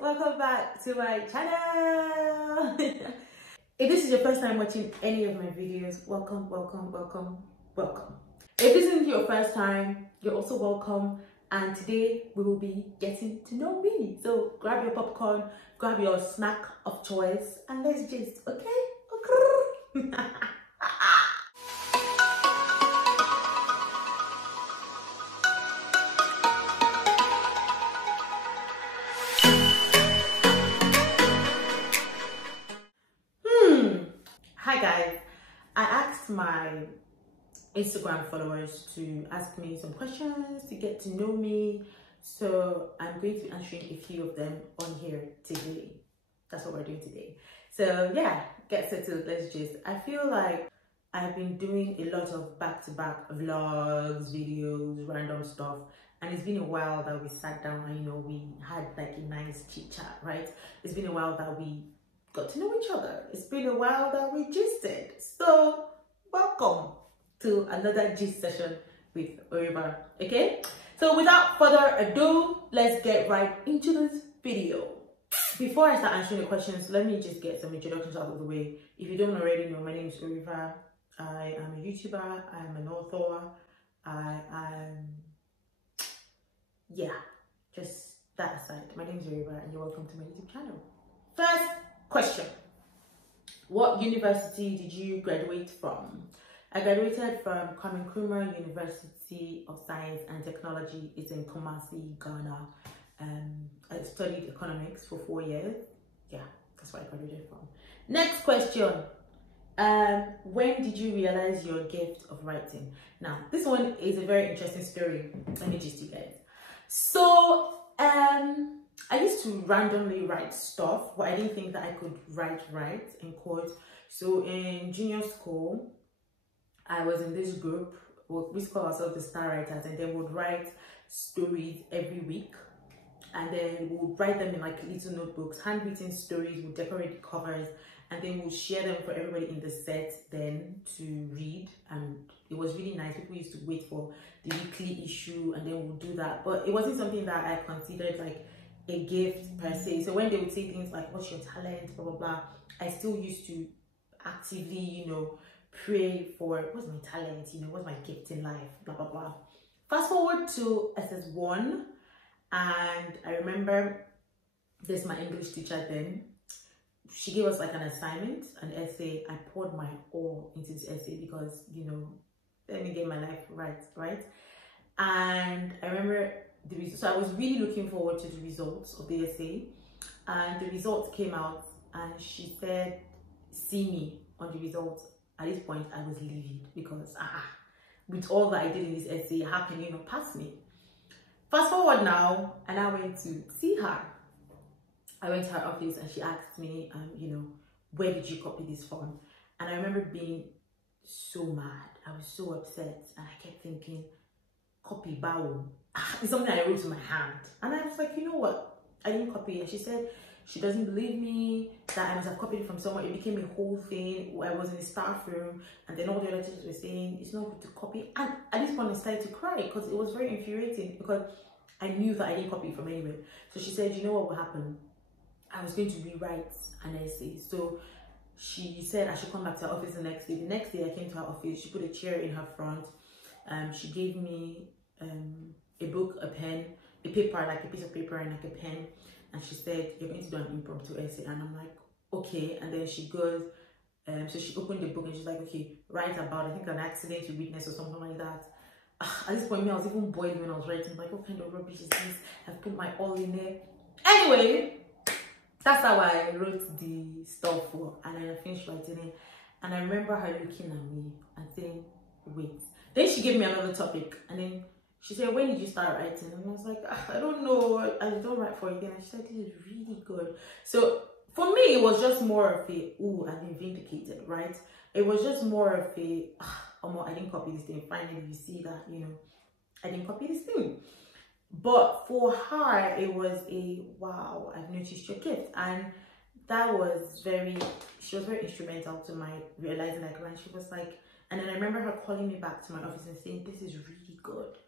welcome back to my channel. If this is your first time watching any of my videos, welcome. If this isn't your first time, you're also welcome, and today we will be getting to know me. So grab your popcorn, grab your snack of choice, and let's just, okay? Hi guys, I asked my Instagram followers to ask me some questions to get to know me, so I'm going to be answering a few of them on here today. That's what we're doing today. So yeah, get settled, let's just. I feel like I've been doing a lot of back-to-back vlogs, videos, random stuff, and it's been a while that we sat down and we had like a nice chit chat, right? It's been a while that we got to know each other. It's been a while that we gisted. So welcome to another gist session with Oriba. Okay, so without further ado, let's get right into this video. Before I start answering the questions, let me just get some introductions out of the way. If you don't already know, my name is Oriba. I am a YouTuber, I am an author, I am, yeah, just that aside. My name is Oriba and you're welcome to my YouTube channel. First question: what university did you graduate from? I graduated from Kwame Nkrumah University of Science and Technology. It's in Kumasi, Ghana. I studied economics for 4 years. Yeah, that's what I graduated from. Next question: when did you realize your gift of writing? Now, this one is a very interesting story. Let me just you guys. So, I used to randomly write stuff, but I didn't think that I could write in quotes. So in junior school, I was in this group. We call ourselves the Star Writers, and then we'd write stories every week, and then we'll write them in like little notebooks, handwritten stories. We'll decorate the covers, and then we'll share them for everybody in the set then to read. And it was really nice. People used to wait for the weekly issue, and then we'll do that. But it wasn't something that I considered like a gift per se. So when they would say things like, what's your talent, blah blah blah, I still used to actively pray for what's my talent, what's my gift in life, blah blah blah. Fast forward to SS1, and I remember this, my English teacher then, she gave us like an assignment, an essay. I poured my all into this essay because let me get my life right. And I remember so I was really looking forward to the results of the essay, and the results came out, and she said, see me on the results. At this point, I was livid because with all that I did in this essay, how can you not pass me? Fast forward now, and I went to see her. I went to her office, and she asked me, where did you copy this from? And I remember being so mad. I was so upset, and I kept thinking, copy bow. It's something I wrote in my hand. And I was like, you know what? I didn't copy it. And she said she doesn't believe me, that I must have copied it from somewhere. It became a whole thing. I was in the staff room, and then all the other teachers were saying it's not good to copy. And at this point I started to cry because it was very infuriating, because I knew that I didn't copy it from anywhere. So she said, you know what will happen? I was going to rewrite an essay. So she said I should come back to her office the next day. The next day I came to her office. She put a chair in her front. She gave me a book, a pen, a paper, like a piece of paper and like a pen, and she said, you're going to do an impromptu essay. And I'm like, okay. And then she goes, so she opened the book and she's like, okay, write about, I think, an accident you witnessed or something like that. At this point, I was even boiling when I was writing, like, what kind of rubbish is this? I've put my all in there. Anyway, that's how I wrote the stuff for, and I finished writing it. And I remember her looking at me and saying, wait. Then she gave me another topic, and then she said, when did you start writing? And I was like, I don't know, I don't write for it again. And she said, this is really good. So for me, it was just more of a, ooh, I've been vindicated, right? It was just more of a, I didn't copy this thing. Finally, you see that, I didn't copy this thing. But for her, it was a, wow, I've noticed your gift. And that was she was very instrumental to my realizing, like, when she was like, and then I remember her calling me back to my office and saying, this is really good.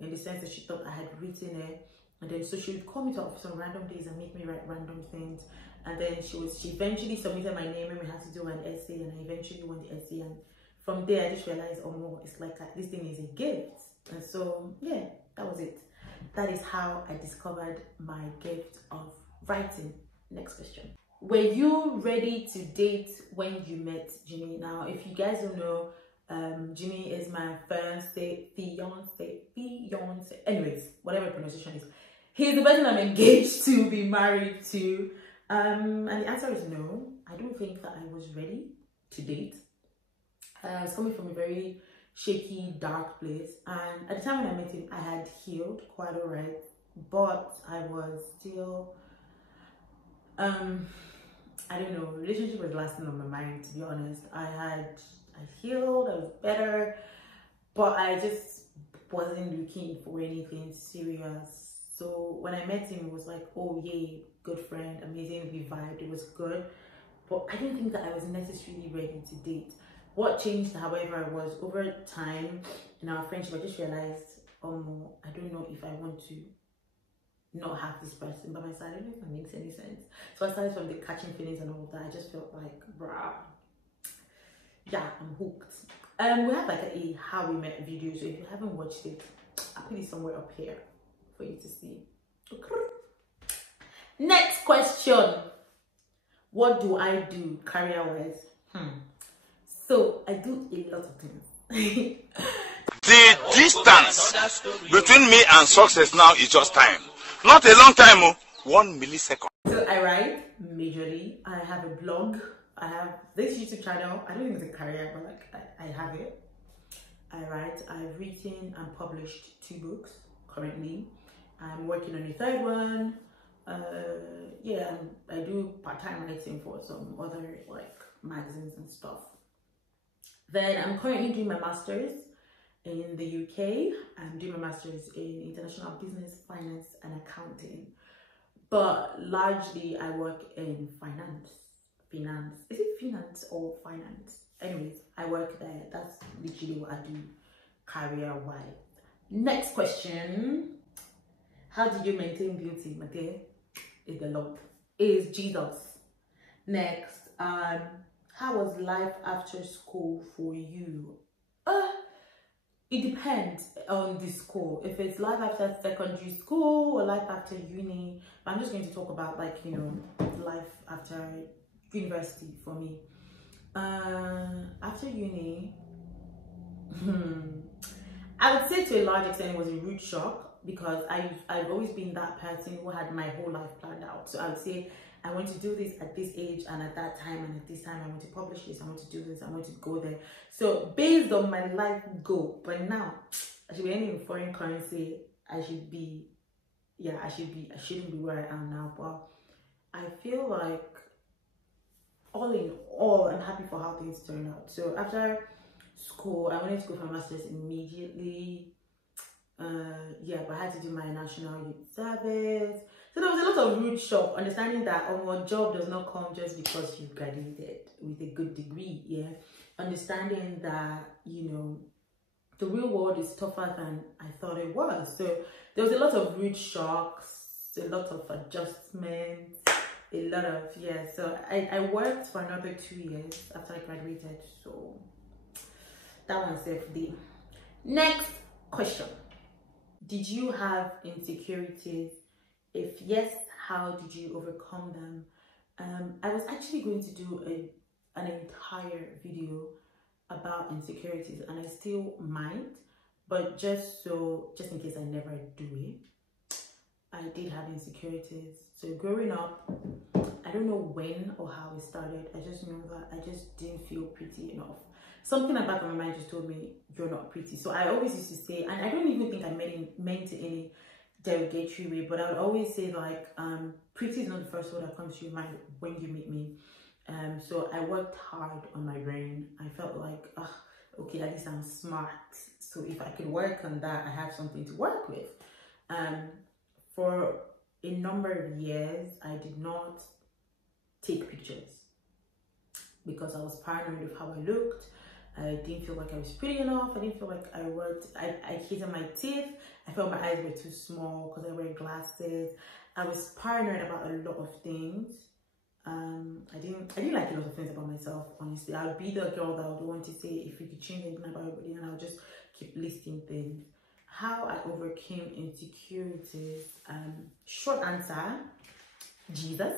In the sense that she thought I had written it And then so she would call me to office on random days and make me write random things. And then she eventually submitted my name and we had to do an essay, and I eventually won the essay. And from there I just realized, oh no, it's like this thing is a gift. And so yeah, that was it. That is how I discovered my gift of writing. Next question. Were you ready to date when you met Jimmy? Now, if you guys don't know, Jimmy is my fiance, anyways, whatever pronunciation is. He's the person I'm engaged to be married to. And the answer is no. I don't think that I was ready to date. I was coming from a very shaky, dark place, and at the time when I met him, I had healed quite alright, but I was still I don't know, relationship was lasting on my mind, to be honest. I healed, I was better, but I just wasn't looking for anything serious. So when I met him, it was like, oh yay, good friend, amazing, we vibed, it was good, but I didn't think that I was necessarily ready to date. What changed, however, was over time in our friendship, I just realized, I don't know if I want to not have this person by my side. I don't know if that makes any sense. So aside from the catching feelings and all of that, I just felt like, bruh, yeah, I'm hooked. We have like a how we met video, so if you haven't watched it, I'll put it somewhere up here for you to see. Next question. What do I do career-wise? So I do a lot of things. The distance between me and success now is just time. Not a long time, 1 millisecond. So I write majorly. I have a blog. I have this YouTube channel. I don't think it's a career, but like I have it. I write. I've written and published 2 books currently. I'm working on a 3rd one. Yeah, I do part-time writing for some other like magazines and stuff. Then I'm currently doing my master's in the UK. I'm doing my master's in international business, finance and accounting. But largely I work in finance. Is it finance or finance? Anyways, I work there. That's literally what I do career-wise. Next question. How did you maintain beauty, Mate? Is the Lord. Is Jesus. Next, how was life after school for you? It depends on the school. If it's life after secondary school or life after uni, but I'm just going to talk about like, you know, life after university for me. After uni, I would say to a large extent it was a rude shock, because I've always been that person who had my whole life planned out. So I would say I want to do this at this age and at that time, and at this time I want to publish this, I want to do this, I want to go there. So based on my life goal, but now I should be earning in foreign currency. I shouldn't be where I am now. But I feel like all in all, I'm happy for how things turned out. So after school, I wanted to go for my master's immediately. But I had to do my national youth service. So there was a lot of rude shock, understanding that a job does not come just because you graduated with a good degree. Yeah, understanding that, you know, the real world is tougher than I thought it was. So there was a lot of rude shocks, a lot of adjustments, a lot of So I worked for another 2 years after I graduated. So that one's FD. Next question. Did you have insecurities? If yes, how did you overcome them? I was actually going to do an entire video about insecurities, and I still might, but just in case I never do it, I did have insecurities. So growing up, I don't know when or how it started. I just know that I just didn't feel pretty enough. Something in the back of my mind just told me, you're not pretty. So I always used to say, and I don't even think I meant it in a derogatory way, but I would always say like, pretty is not the first word that comes to your mind when you meet me. So I worked hard on my brain. I felt like, okay, at least I'm smart. So if I could work on that, I have something to work with. For a number of years, I did not take pictures because I was paranoid of how I looked. I didn't feel like I was pretty enough. I didn't feel like I worked. I hated my teeth. I felt my eyes were too small because I wear glasses. I was paranoid about a lot of things. I didn't like a lot of things about myself, honestly. I would be the girl that would want to say if you could change anything about everybody, and I would just keep listing things. How I overcame insecurities. Short answer, Jesus.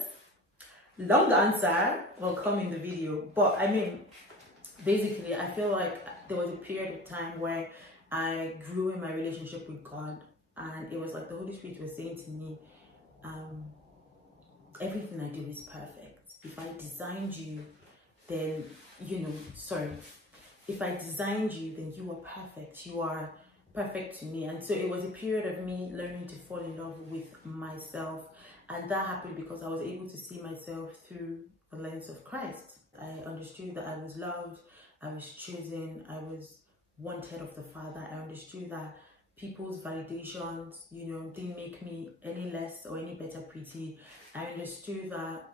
Long answer will come in the video. But I mean, basically, I feel like there was a period of time where I grew in my relationship with God, and it was like the Holy Spirit was saying to me, everything I do is perfect. If I designed you, then, if I designed you, then you are perfect. You are perfect to me. And so it was a period of me learning to fall in love with myself. And that happened because I was able to see myself through the lens of Christ. I understood that I was loved, I was chosen, I was wanted of the Father. I understood that people's validations, didn't make me any less or any better pretty. I understood that,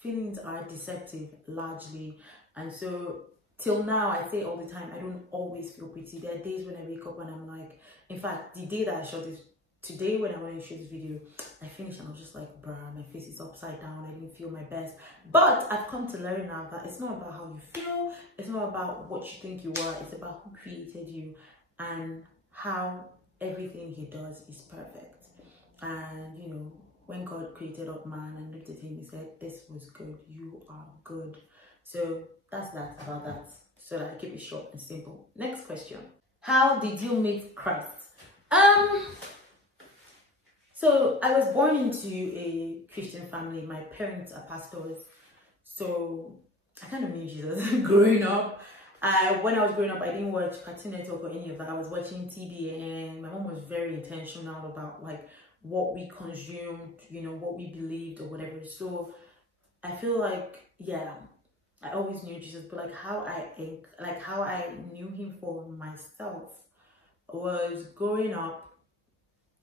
feelings are deceptive largely. And so till now, I say all the time, I don't always feel pretty. There are days when I wake up and I'm like, in fact, the day that I shot this, today when I went to shoot this video, I finished and I was just like, bruh, my face is upside down. I didn't feel my best. But I've come to learn now that it's not about how you feel. It's not about what you think you are. It's about who created you and how everything he does is perfect. And, when God created up man and looked at him, he said, this was good. You are good. So that's that about that. So that I keep it short and simple. Next question. How did you meet Christ? So I was born into a Christian family. My parents are pastors. So I kind of knew Jesus growing up. When I was growing up, I didn't watch Cartoon Network or any of that. I was watching TBN. My mom was very intentional about like what we consumed, what we believed or whatever. So I feel like, yeah, I always knew Jesus, but like how I knew him for myself was growing up.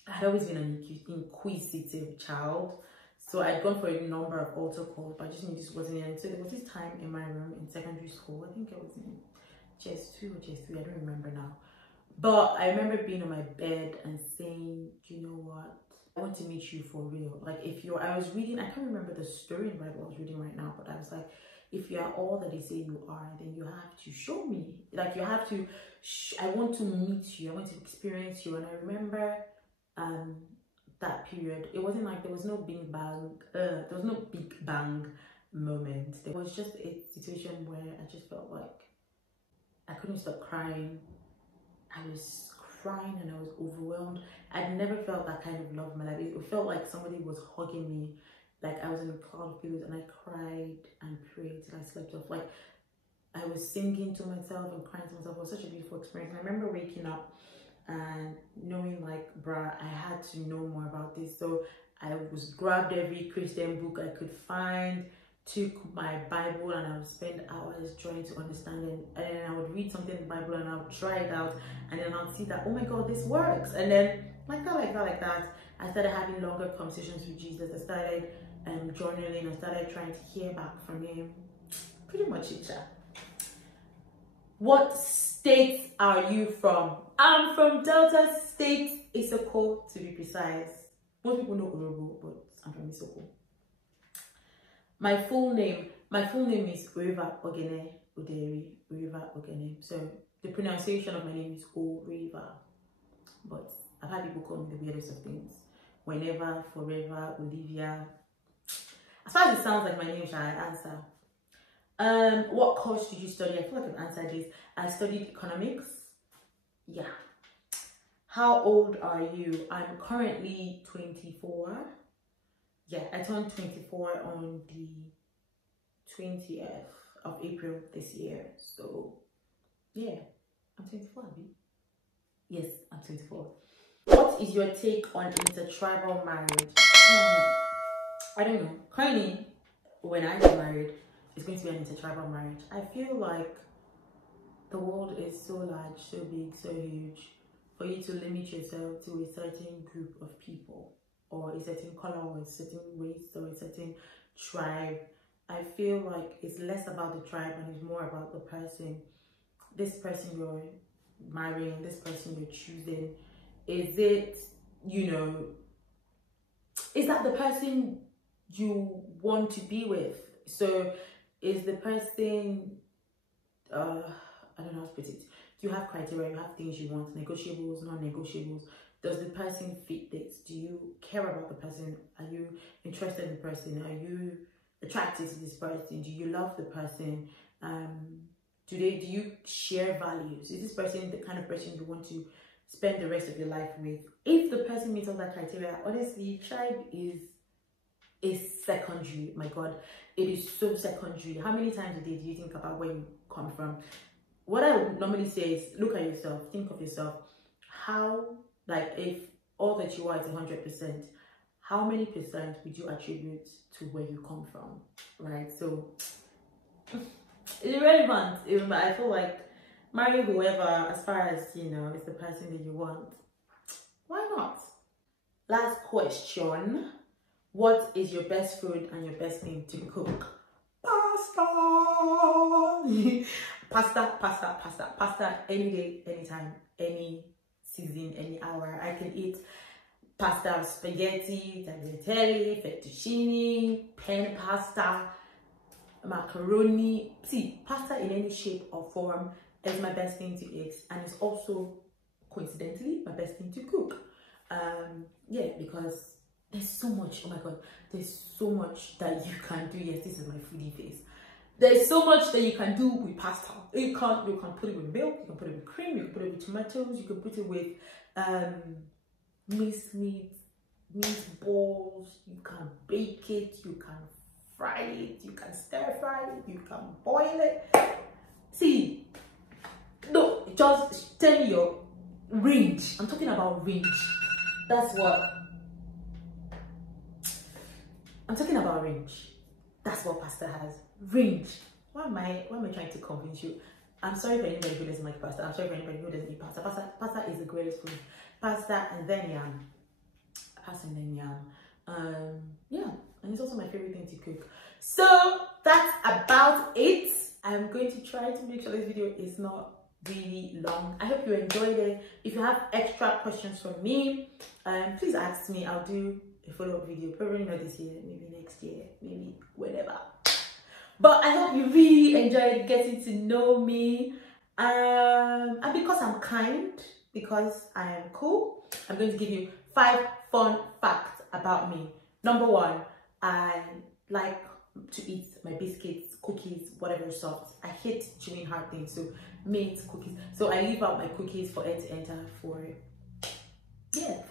I had always been an inquisitive child. So I'd gone for a number of altar calls, but I just knew this wasn't it. And so there was this time in my room in secondary school. I think I was in JS2 or JS3, I don't remember now. But I remember being on my bed and saying, you know what? I want to meet you for real. Like I was reading, I can't remember the story in the Bible I was reading right now, but I was like, if you are all that they say you are, then you have to show me. Like you have to, I want to meet you. I want to experience you. And I remember that period, it wasn't like there was no big bang moment. There was just a situation where I just felt like I couldn't stop crying. I was crying and I was overwhelmed. I'd never felt that kind of love in my life. It felt like somebody was hugging me, like I was in a cloud of pillows, and I cried and prayed till I slept off. Like I was singing to myself and crying to myself. It was such a beautiful experience. And I remember waking up and knowing like, bruh, I had to know more about this. So I grabbed every Christian book I could find, took my Bible, and I would spend hours trying to understand it. And then I would read something in the Bible and I would try it out, and then I'd see that, oh my God, this works. And then like that, I started having longer conversations with Jesus. I started journaling. I started trying to hear back from him. Pretty much it, yeah. What state are you from? I'm from Delta State, Isoko to be precise. Most people know Urobo, but I'm from Isoko. My full name is River Ogene Uderi, River Ogene. So the pronunciation of my name is O River, but I've had people call me the weirdest of things. Whenever, forever, Olivia. As far as it sounds like my name, shall I answer? What course did you study? I feel like I've answered this. I studied economics. Yeah. How old are you? I'm currently 24. Yeah, I turned 24 on the 20th of April this year. So, yeah, I'm 24, Abby. Yes, I'm 24. What is your take on intertribal marriage? I don't know. Currently, when I get married, it's going to be an intertribal marriage. I feel like the world is so large, so big, so huge, for you to limit yourself to a certain group of people, or a certain color, or a certain race, or a certain tribe. I feel like it's less about the tribe and it's more about the person. this person you're marrying, this person you're choosing, is it, you know, is that the person you want to be with? So is the person, I don't know how to put it. Do you have criteria? You have things you want, negotiables, non-negotiables. Does the person fit this? Do you care about the person? Are you interested in the person? Are you attracted to this person? Do you love the person? Do you share values? Is this person the kind of person you want to spend the rest of your life with? If the person meets all that criteria, honestly, tribe is secondary. My God, it is so secondary. How many times a day do you think about where you come from? What I would normally say is look at yourself, think of yourself. How, like, if all that you are is 100%, how many percent would you attribute to where you come from, right? So it's irrelevant. I feel like marry whoever, as far as, you know, it's the person that you want. Why not? Last question. What is your best food and your best thing to cook? Pasta. Pasta any day, anytime, any season, any hour. I can eat pasta, spaghetti, tagliatelle, fettuccine, pen pasta, macaroni. See, pasta in any shape or form is my best thing to eat, and it's also coincidentally my best thing to cook. Yeah, because there's so much. Oh my God, there's so much that you can do. Yes, this is my foodie face. There's so much that you can do with pasta. You can put it with milk, you can put it with cream, you can put it with tomatoes, you can put it with minced meat, meatballs, you can bake it, you can fry it, you can stir fry it, you can boil it. See, no, just tell me your range. I'm talking about range. That's what I'm talking about. Range. That's what pasta has. Range. Why am I trying to convince you? I'm sorry for anybody who doesn't like pasta. I'm sorry for anybody who doesn't eat pasta. Pasta is the greatest food. Pasta and then yam. Pasta and then yam. Yeah, and it's also my favorite thing to cook. So that's about it. I'm going to try to make sure this video is not really long. I hope you enjoyed it. If you have extra questions from me, please ask me. I'll do a follow-up video, probably not this year, maybe next year, maybe whenever. But I hope you really enjoyed getting to know me. And because I'm kind, because I am cool, I'm going to give you 5 fun facts about me. Number 1, I like to eat my biscuits, cookies, whatever soft. I hate chewing hard things, so mint, cookies. So I leave out my cookies for air to enter for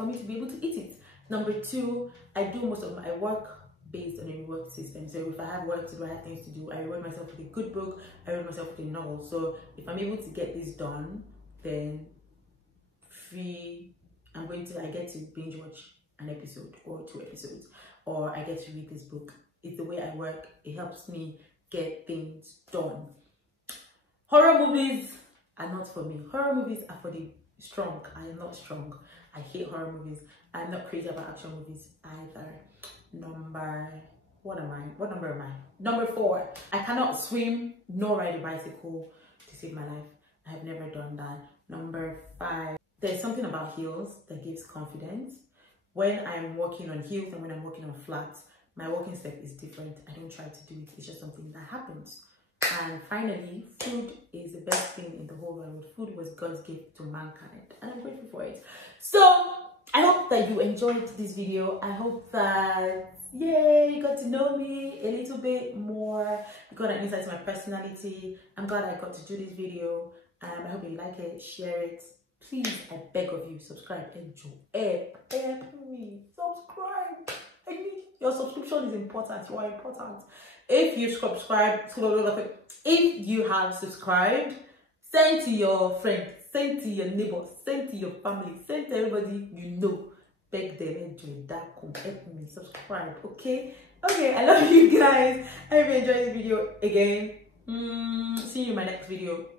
me to be able to eat it. Number 2, I do most of my work based on a reward system. So if I have work to do, I have things to do, I reward myself with a good book, I reward myself with a novel. So if I'm able to get this done, then I get to binge watch an episode or 2 episodes, or I get to read this book. It's the way I work. It helps me get things done. Horror movies are not for me. Horror movies are for the strong. I am not strong. I hate horror movies. I'm not crazy about action movies either. What number am I? Number 4, I cannot swim nor ride a bicycle to save my life. I have never done that. Number 5, there's something about heels that gives confidence. When I'm walking on heels and when I'm walking on flats, my walking step is different. I don't try to do it. It's just something that happens. And finally, food is the best thing in the whole world. Food was God's gift to mankind, and I'm grateful for it. So I hope that you enjoyed this video. I hope that, you got to know me a little bit more. You got an insight to my personality. I'm glad I got to do this video. I hope you like it, share it. Please, I beg of you, subscribe. Help me, subscribe. I need your subscription is important. You are important. If you subscribe, if you have subscribed, send to your friend, send to your neighbor, send to your family, send to everybody you know. Beg them, enjoy that. Help me, subscribe. Okay, I love you guys. I hope you enjoyed the video again. See you in my next video.